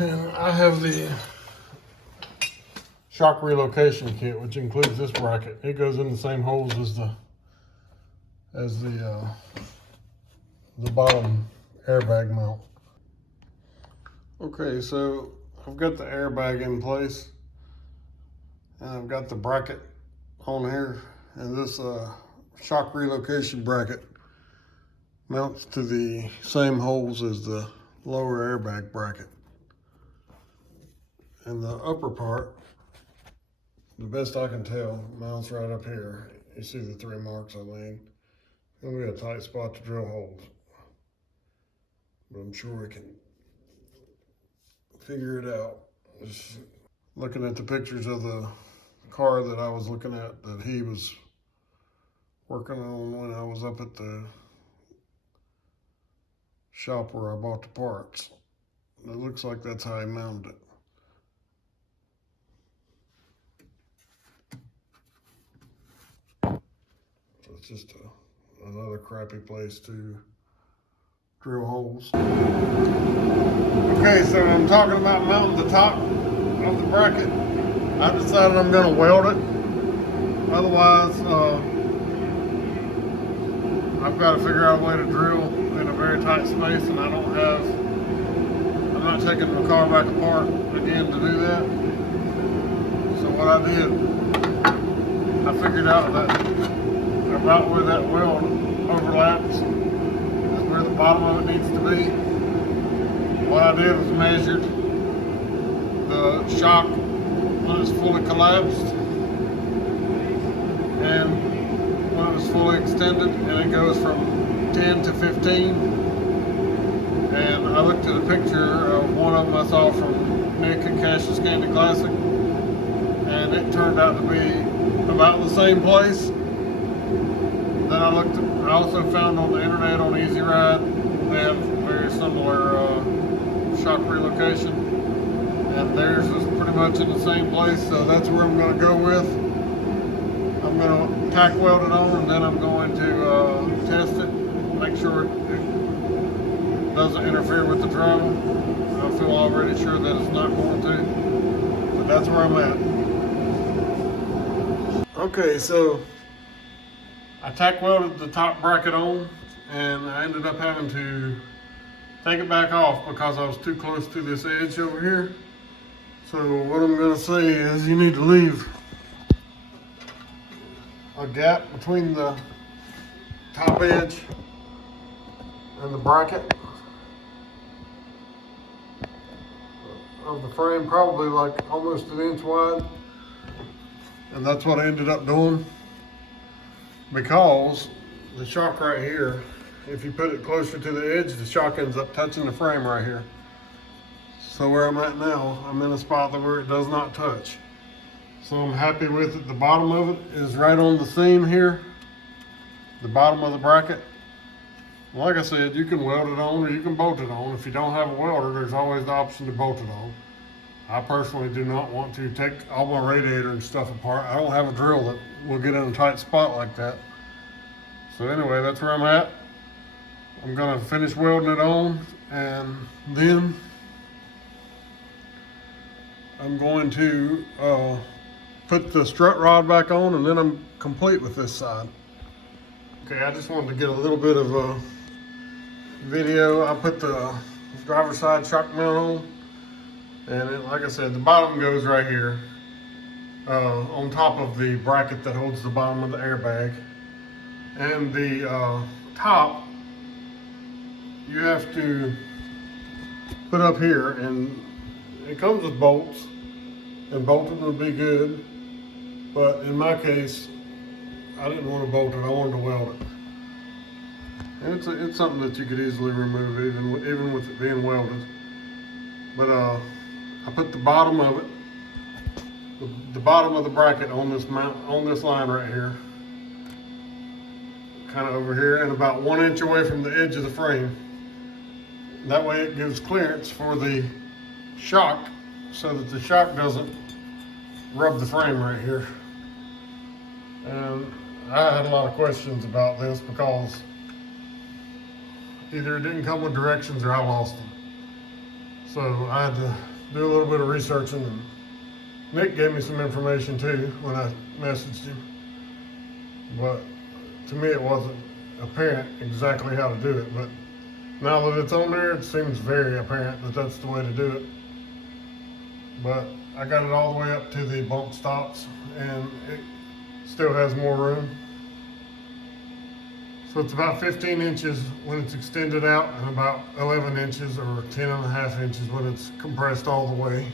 And I have the shock relocation kit, which includes this bracket. It goes in the same holes as the bottom airbag mount. Okay, so I've got the airbag in place, and I've got the bracket on here, and this shock relocation bracket mounts to the same holes as the lower airbag bracket. And the upper part, the best I can tell, mounts right up here. You see the 3 marks I made. And we got a tight spot to drill holes. But I'm sure we can figure it out. Just looking at the pictures of the car that I was looking at that he was working on when I was up at the shop where I bought the parts. It looks like that's how he mounted it. It's just another crappy place to drill holes. Okay, so I'm talking about mounting the top of the bracket. I decided I'm going to weld it. Otherwise, I've got to figure out a way to drill in a very tight space, and I'm not taking the car back apart again to do that. So what I did, I figured out that about where that weld overlaps is where the bottom of it needs to be. What I did was measured the shock when it's fully collapsed and when it was fully extended, and it goes from 10 to 15. And I looked at a picture of one of them I saw from Nick and Cash's Candy Classic, and it turned out to be about the same place. Then I also found on the internet on Easy Ride, they have very similar shock relocation, and theirs is pretty much in the same place, so that's where I'm going to go with. I'm going to tack weld it on, and then I'm going to test it, make sure it doesn't interfere with the travel. I feel already sure that it's not going to, but that's where I'm at. Okay, so I tack welded the top bracket on, and I ended up having to take it back off because I was too close to this edge over here. So what I'm going to say is you need to leave a gap between the top edge and the bracket of the frame, probably like almost an inch wide. And that's what I ended up doing, because the shock right here, if you put it closer to the edge, the shock ends up touching the frame right here. So where I'm at now, I'm in a spot where it does not touch. So I'm happy with it. The bottom of it is right on the seam here, the bottom of the bracket. Like I said, you can weld it on or you can bolt it on. If you don't have a welder, there's always the option to bolt it on. I personally do not want to take all my radiator and stuff apart. I don't have a drill that will get in a tight spot like that. So anyway, that's where I'm at. I'm gonna finish welding it on, and then I'm going to put the strut rod back on, and then I'm complete with this side. Okay, I just wanted to get a little bit of a video. I put the driver's side shock mount on, and like I said, the bottom goes right here on top of the bracket that holds the bottom of the airbag. And the top, you have to put up here, and it comes with bolts, and bolting would be good, but in my case, I didn't want to bolt it, I wanted to weld it. And it's something that you could easily remove, even with it being welded. But I put the bottom of it, the bottom of the bracket on this line right here, kind of over here, and about 1 inch away from the edge of the frame. That way it gives clearance for the shock, so that the shock doesn't rub the frame right here. And I had a lot of questions about this because either it didn't come with directions or I lost them. So I had to do a little bit of researching, and Nick gave me some information too when I messaged him. But to me it wasn't apparent exactly how to do it, but now that it's on there, it seems very apparent that that's the way to do it. But I got it all the way up to the bump stops, and it still has more room. So it's about 15 inches when it's extended out, and about 11 inches or 10.5 inches when it's compressed all the way.